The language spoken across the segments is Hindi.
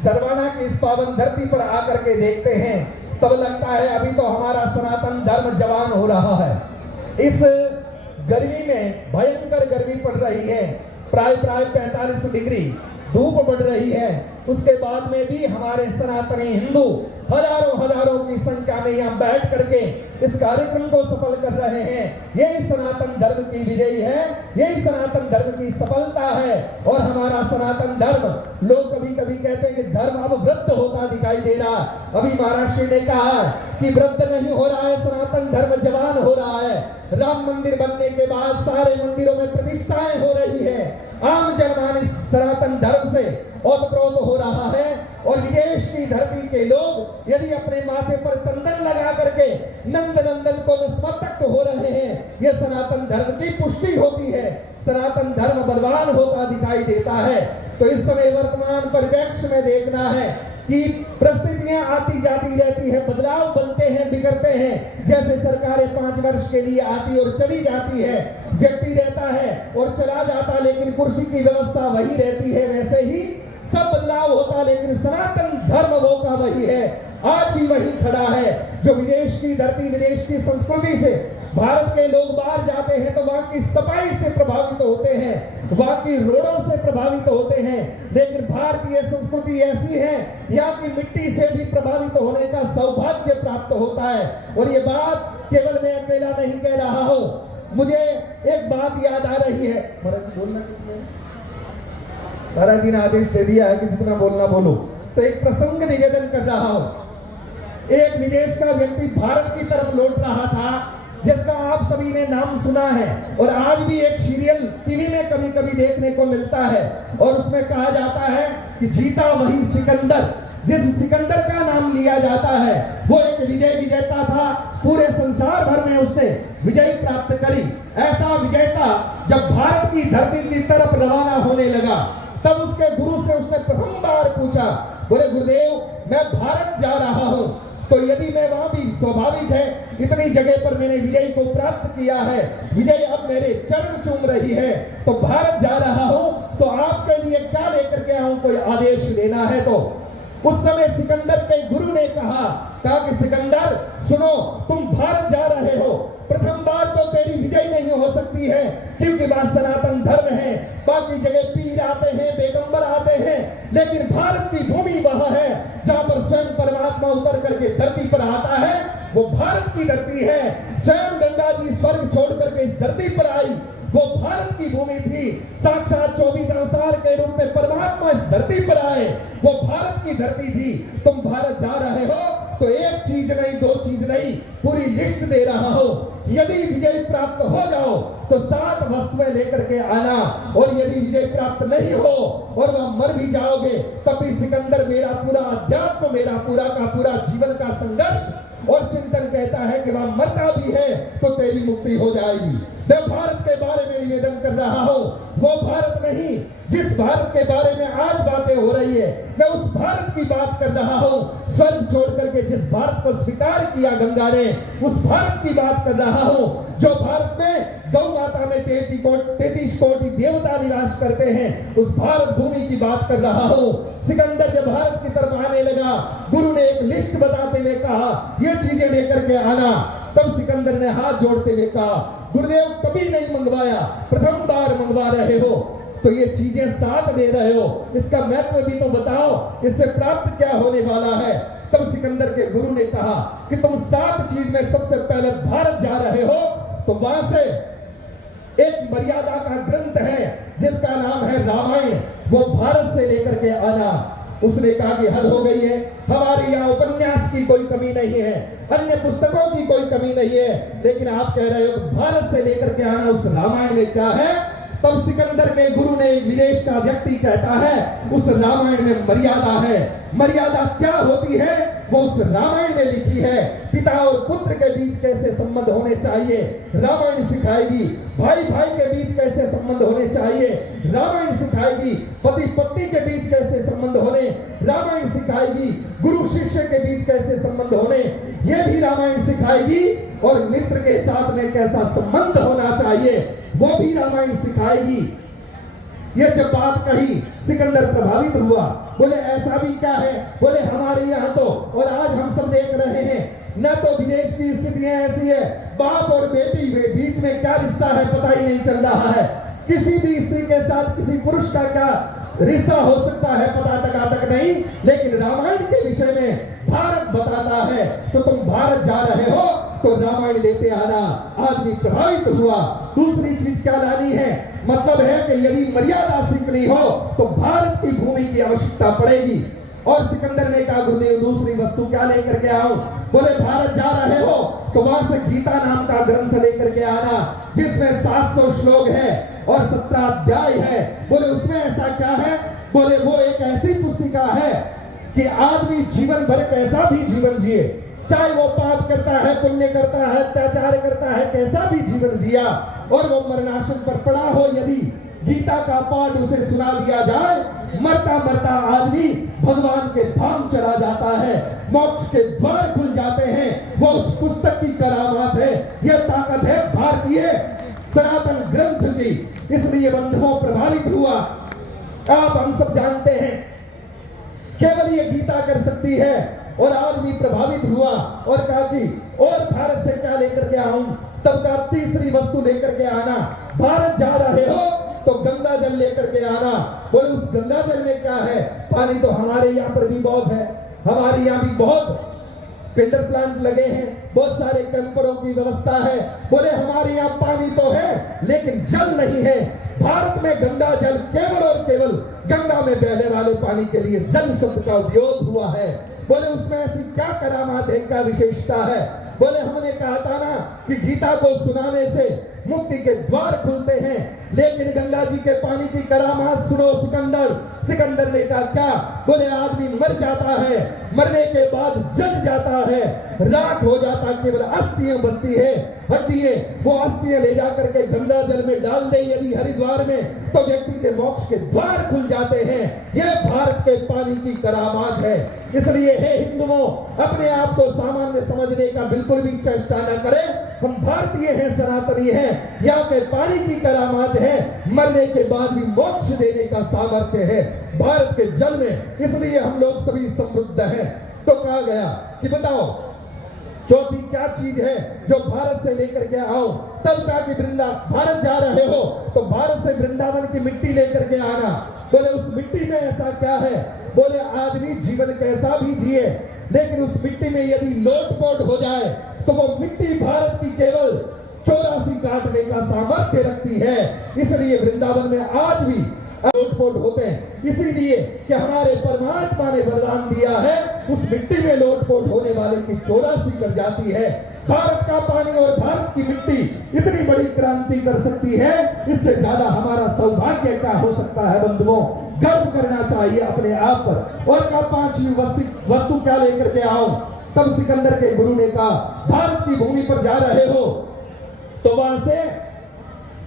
सरवाना की इस पावन धरती पर आकर के देखते हैं तब लगता है अभी तो हमारा सनातन धर्म जवान हो रहा है। इस गर्मी में भयंकर गर्मी पड़ रही है, प्राय 45 डिग्री धूप बढ़ रही है। उसके बाद में भी हमारे सनातनी हिंदू हजारों की संख्या में यहाँ बैठ करके इस कार्यक्रम को सफल कर रहे हैं। यही सनातन धर्म की विजयी है, यही सनातन धर्म की सफलता है। और हमारा सनातन धर्म, लोग कभी कभी कहते हैं कि धर्म अब वृद्ध होता दिखाई दे रहा। अभी महाराष्ट्र ने कहा कि वृद्ध नहीं हो रहा है, सनातन धर्म जवान हो रहा है। राम मंदिर बनने के बाद सारे मंदिरों में प्रतिष्ठाएं हो रही है। आम जनमानस सनातन धर्म से ओतप्रोत हो रहा है। और विदेश की धरती के लोग यदि अपने माथे पर चंदन लगा करके नंद नंदन को नतमस्तक हो रहे हैं, यह सनातन धर्म की पुष्टि होती है। सनातन धर्म बलवान होता दिखाई देता है। तो इस समय वर्तमान परिप्रेक्ष्य में देखना है कि परिस्थितियां आती जाती रहती है, बदलाव बनते हैं, बिगड़ते हैं। जैसे सरकारें 5 वर्ष के लिए आती और चली जाती है, व्यक्ति रहता है और चला जाता, लेकिन कुर्सी की व्यवस्था वही रहती है। वैसे ही सब बदलाव होता, लेकिन सनातन धर्म वो का वही है, आज भी वही खड़ा है। जो विदेश की धरती, विदेश की संस्कृति से भारत के लोग बाहर जाते हैं तो वहां की सफाई से प्रभावित होते हैं, वहां की रोडों से प्रभावित होते हैं। लेकिन भारतीय संस्कृति ऐसी है, यहाँ की मिट्टी से भी प्रभावित होने का सौभाग्य प्राप्त होता है। और ये बात केवल मैं अकेला नहीं कह रहा हूँ, मुझे एक बात याद आ रही है। बोलना महाराज जी ने आदेश दे दिया है कि जितना बोलना बोलो। तो एक प्रसंग निवेदन कर रहा हूं। एक विदेश का व्यक्ति भारत की तरफ लौट रहा था, जिसका आप सभी ने नाम सुना है और आज भी एक सीरियल टीवी में कभी कभी देखने को मिलता है। और उसमें कहा जाता है कि जीता वही सिकंदर। जिस सिकंदर का नाम लिया जाता है वो एक विजेता था, पूरे संसार भर में उसने विजय प्राप्त करी। ऐसा विजेता जब भारत की धरती की तरफ रवाना होने लगा, तब उसके गुरु से उसने प्रथम बार पूछा, बोले गुरुदेव मैं भारत जा रहा हूं, तो यदि मैं वहां भी, स्वाभाविक है इतनी जगह पर मैंने विजय को प्राप्त किया है, विजय अब मेरे चरण चूम रही है, तो भारत जा रहा हूं, तो आपके लिए क्या लेकर के आऊं, कोई आदेश देना है तो। उस समय सिकंदर के गुरु ने कहा कि सिकंदर सुनो, तुम भारत जा रहे हो, प्रथम बार तो तेरी विजय नहीं हो सकती है, क्योंकि वह सनातन धर्म है। बाकी जगह पीर आते हैं, पैगंबर आते हैं, लेकिन भारत की भूमि वह है जहां पर स्वयं परमात्मा उतर करके धरती पर आता है। वो भारत की धरती है। स्वयं गंगा जी स्वर्ग छोड़ करके इस धरती पर आई, वो भारत की भूमि थी। साक्षात 24 अवतार के रूप में परमात्मा इस धरती पर आए, वो भारत की धरती थी। तुम भारत जा रहे हो तो एक चीज नहीं, 2 चीज नहीं, पूरी लिस्ट दे रहा हो। यदि विजय प्राप्त हो जाओ तो 7 वस्तुएं लेकर के आना, और यदि विजय प्राप्त नहीं हो और वह मर भी जाओगे तब भी सिकंदर, मेरा पूरा अध्यात्म, मेरा पूरा का पूरा जीवन का संघर्ष और चिंतन कहता है कि वह मरता भी है तो तेरी मुक्ति हो जाएगी। मैं भारत के बारे में निवेदन कर रहा हूं, वो भारत नहीं जिस भारत के बारे में आज बातें हो रही है, मैं उस भारत की बात कर रहा हूं। स्वर्ग छोड़ करके जिस भारत को स्वीकार किया गंगा ने, उस भारत की बात कर रहा हूं। जो भारत में गौ माता में 33 कोटि देवता निवास करते हैं, उस भारत भूमि की बात कर रहा हूं। सिकंदर जब भारत की तरफ आने लगा, गुरु ने एक लिस्ट बताते हुए कहा ये चीजें लेकर के आना। तब सिकंदर ने हाथ जोड़ते हुए कहा, गुरुदेव कभी नहीं मंगवाया, प्रथम बार मंगवा रहे हो, तो ये चीजें 7 दे रहे हो, इसका महत्व भी तो बताओ, इससे प्राप्त क्या होने वाला है। तब सिकंदर के गुरु ने कहा कि तुम 7 चीज में सबसे पहले भारत जा रहे हो, तो वहां से एक मर्यादा का ग्रंथ है जिसका नाम है रामायण, वो भारत से लेकर के आना। उसने कहा कि हद हो गई है, हमारे यहाँ उपन्यास की कोई कमी नहीं है, अन्य पुस्तकों की कोई कमी नहीं है, लेकिन आप कह रहे हो भारत से लेकर के आना। उस रामायण में क्या है? तब सिकंदर के गुरु ने, विदेश का व्यक्ति कहता है उस रामायण में मर्यादा है। मर्यादा क्या होती है वो उस रामायण में लिखी है। पिता और पुत्र के बीच कैसे संबंध होने चाहिए रामायण सिखाएगी, भाई भाई के बीच कैसे संबंध होने चाहिए रामायण सिखाएगी, पति पत्नी के बीच कैसे संबंध होने रामायण सिखाएगी, गुरु शिष्य के बीच कैसे संबंध होने ये भी रामायण सिखाएगी, और मित्र के साथ में कैसा संबंध होना चाहिए वो भी रामायण सिखाएगी। ये जब बात कही सिकंदर प्रभावित हुआ, बोले ऐसा भी क्या है, बोले हमारे यहाँ तो, और आज हम सब देख रहे हैं न तो विदेश की स्थितियां ऐसी है, बाप और बेटी बीच में क्या रिश्ता है पता ही नहीं चल रहा है। किसी भी स्त्री के साथ किसी पुरुष का क्या रिश्ता हो सकता है पता तक नहीं, लेकिन रामायण के विषय में भारत बताता है। तो तुम भारत जा रहे हो तो रामायण लेते आना। आदमी प्रभावित हुआ। दूसरी चीज क्या लानी है, मतलब है कि यदि मर्यादा सीखनी हो तो भारत की भूमि की आवश्यकता पड़ेगी। और सिकंदर ने कहा गुरुदेव दूसरी वस्तु क्या लेकर के आओ, बोले भारत जा रहे हो तो वहां से गीता नाम का ग्रंथ लेकर के आना, जिसमें 700 श्लोक है और 17 अध्याय है। बोले उसमें ऐसा क्या है, बोले वो एक ऐसी पुस्तिका है कि आदमी जीवन भर कैसा भी जीवन जिए, चाहे वो पाप करता है, पुण्य करता है, अत्याचार करता है, कैसा भी जीवन जिया और वो मरणासन पर पड़ा हो, यदि गीता का पाठ उसे सुना दिया जाए, मरता मरता आदमी भगवान के धाम चला जाता है, मोक्ष के द्वार खुल जाते हैं। वो उस पुस्तक की करामात है, यह ताकत है भारतीय सनातन ग्रंथ की। इसलिए बंधुओं प्रभावित हुआ। आप हम सब जानते हैं केवल ये गीता कर सकती है, और आदमी प्रभावित हुआ और कहा कि और भारत से क्या लेकर के आऊं, तब का तीसरी वस्तु लेकर के आना। भारत जा रहे हो तो गंगा जल लेकर के आना। बोले उस गंगा जल में क्या है, पानी तो हमारे यहाँ पर भी बहुत है, हमारे यहाँ भी बहुत फिल्टर प्लांट लगे हैं, बहुत सारे कैंपरों की व्यवस्था है। बोले हमारे यहाँ पानी तो है लेकिन जल नहीं है। भारत में गंगा जल केवल और केवल गंगा में बहने वाले पानी के लिए जल शब्द का उपयोग हुआ है। बोले उसमें ऐसी क्या करामात है, क्या विशेषता है। बोले हमने कहा था ना कि गीता को सुनाने से मुक्ति के द्वार खुलते हैं, लेकिन गंगा जी के पानी की करामात सुनो सिकंदर। सिकंदर ने कहा क्या, बोले आदमी मर जाता है, मरने के बाद जल जाता है, राख हो जाता, केवल अस्थियां बचती है, हड्डियां। वो अस्थियां ले जाकर के गंगा जल में डाल दे यदि हरिद्वार में, तो व्यक्ति के मोक्ष के द्वार खुल जाते हैं। यह भारत के पानी की करामात है। इसलिए हे हिंदुओं, अपने आप को सामान्य समझने का बिल्कुल भी चेष्टा न करें। हम भारतीय हैं, सनातनी हैं। यहाँ पे पानी की करामात है, मरने के बाद भी मोक्ष देने का सामर्थ्य है भारत के जल में। इसलिए हम लोग सभी समृद्ध हैं। तो कहा गया कि बताओ चौथी क्या चीज है जो भारत से लेकर के आओ। तब कहा कि भारत जा रहे हो तो भारत से वृंदावन की मिट्टी लेकर के आना। बोले उस मिट्टी में ऐसा क्या है, बोले आदमी जीवन कैसा भी जिए, लेकिन उस मिट्टी में यदि लोटपोट हो जाए तो वो मिट्टी भारत की केवल 84 काटने का सामर्थ्य रखती है। इसलिए वृंदावन में आज भी लोटपोट होते हैं, इसीलिए कि हमारे परमात्मा ने वरदान दिया है, उस मिट्टी में लोटपोट होने वाले की 84 कर जाती है। भारत का पानी और भारत की मिट्टी इतनी बड़ी क्रांति कर सकती है, इससे ज्यादा हमारा सौभाग्य क्या हो सकता है। बंधुओं, गर्व करना चाहिए अपने आप पर। और का पांचवी वस्तु क्या लेकर के आओ। तब सिकंदर के गुरु ने कहा भारत की भूमि पर जा रहे हो तो वहां से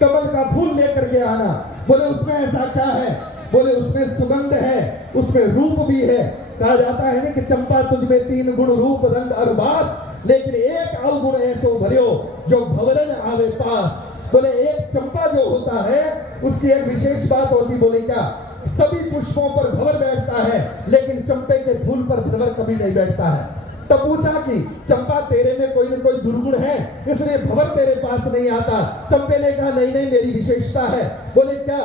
कमल का फूल लेकर के आना। बोले उसमें ऐसा क्या है, बोले उसमें सुगंध है, उसमें रूप भी है। कहा जाता है ना कि चंपा तुझ में 3 गुण रूप रंग और बास, लेकिन एक अवगुण ऐसो भरियो जो भवरन आवे पास। बोले एक चंपा जो होता है उसकी एक विशेष बात होती, बोले क्या, सभी पुष्पों पर भंवर बैठता है लेकिन चंपे के फूल पर भंवर कभी नहीं बैठता है। तब पूछा कि चंपा तेरे में कोई न कोई दुर्गुण है, इसलिए भंवर तेरे पास नहीं आता। चंपे ने कहा नहीं नहीं, मेरी विशेषता है। बोले क्या,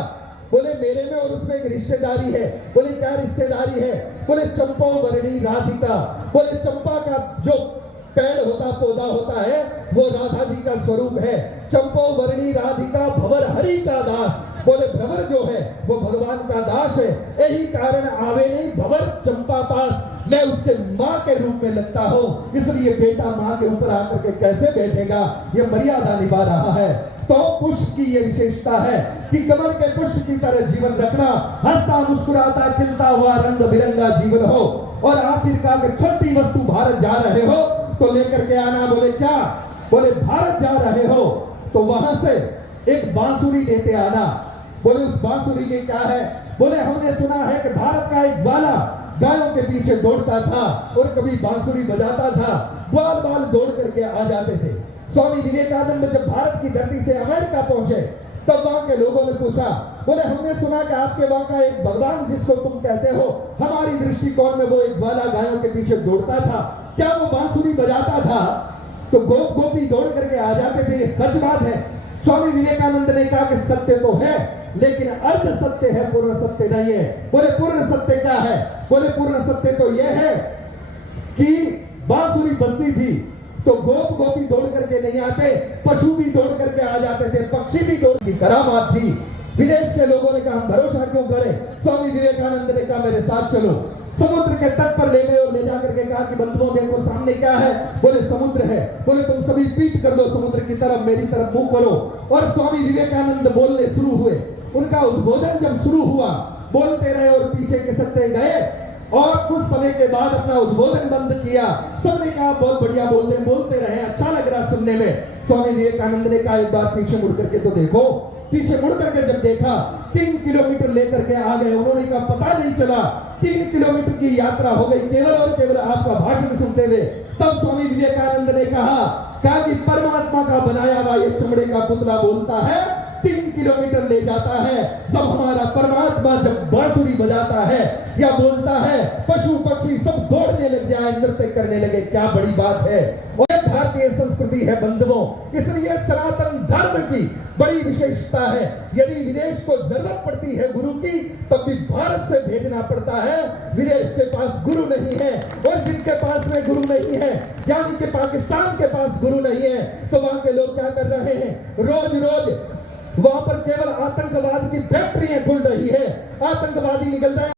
बोले मेरे में और उसमें एक रिश्तेदारी है। बोले क्या रिश्तेदारी है, बोले चंपा वर्णी राधिका। बोले चंपा का जो पेड़ होता, पौधा होता है, वो राधा जी का स्वरूप है। चंपो वर्णी राधिका भंवर हरि का दास। बोले भंवर जो है वो भगवान का दास है, यही कारण आवे नहीं भंवर चंपा पास। मैं उसके माँ के रूप में लगता हूँ, इसलिए बेटा माँ के ऊपर आकर के कैसे बैठेगा, ये मर्यादा निभा रहा है। तो पुष्प की ये विशेषता है कि कमल के पुष्प की तरह जीवन रखना, हंसता मुस्कुराता खिलता हुआ रंग बिरंगा जीवन हो। और आखिरकार छोटी वस्तु भारत जा रहे हो तो लेकर के आना। बोले क्या, बोले भारत जा रहे हो तो वहां से एक बांसुरी लेते आना। बोले उस बांसुरी में क्या है, बोले हमने सुना है कि भारत का एक ग्वाला गायों के पीछे दौड़ता था और कभी बांसुरी बजाता था, ग्वाल बाल दौड़ करके आ जाते थे। स्वामी विवेकानंद जब भारत की धरती से अमेरिका पहुंचे तब वहां के लोगों ने पूछा बोले हमने सुना कि आपके वहां का एक भगवान जिसको तुम कहते हो, हमारी दृष्टिकोण में वो एक ग्वाला गायों के पीछे दौड़ता था, क्या वो बांसुरी बजाता था तो गोप गोपी दौड़ करके आ जाते थे? ये सच बात है। स्वामी विवेकानंद ने कहा कि सत्य तो है लेकिन अर्ध सत्य है, पूर्ण सत्य नहीं है। बोले पूर्ण सत्य क्या है? बोले पूर्ण सत्य तो यह है कि बांसुरी बजती थी तो गोप गोपी दौड़ करके नहीं आते, पशु भी दौड़ करके आ जाते थे, पक्षी भी दौड़ की करामात थी। विदेश के लोगों ने कहा हम भरोसा क्यों करें? स्वामी विवेकानंद ने कहा मेरे साथ चलो। समुद्र के तट पर ले गए और ले जाकर के कहा कि बंधुओं देखो सामने क्या है? बोले समुद्र है। बोले तुम सभी पीठ कर दो समुद्र की तरफ, मेरी तरफ मुंह करो। और स्वामी विवेकानंद बोलने शुरू हुए। उनका उद्बोधन जब शुरू हुआ, बोलते रहे और पीछे खिसकते गए और कुछ समय के बाद अपना उद्बोधन बंद किया। सबने कहा बहुत बढ़िया बोलते रहे, अच्छा लग रहा सुनने में। स्वामी विवेकानंद ने कहा एक बार पीछे मुड़ करके तो देखो। पीछे मुड़ करके जब देखा 3 किलोमीटर लेकर के आ गए। उन्होंने कहा पता नहीं चला 3 किलोमीटर की यात्रा हो गई केवल और केवल आपका भाषण सुनते हुए। तब स्वामी विवेकानंद ने कहा कि परमात्मा का बनाया हुआ ये चमड़े का पुतला बोलता है 3 किलोमीटर ले जाता है। जब हमारा परमात्मा जब बांसुरी बजाता है या बोलता है, पशु पक्षी सब दौड़ने लग जाए, नृत्य करने लगे, क्या बड़ी बात है। और भारतीय संस्कृति है बंधुओं, इसलिए सनातन धर्म की बड़ी विशेषता है। यदि विदेश को जरूरत पड़ती है गुरु की, तब भी भारत से भेजना पड़ता है। विदेश के पास गुरु नहीं है और जिनके पास में गुरु नहीं है, यानी कि पाकिस्तान के पास गुरु नहीं है, तो वहां के लोग क्या कर रहे हैं? रोज रोज वहां पर केवल आतंकवाद की फैक्ट्रियां खुल रही है, आतंकवादी निकल रहे हैं।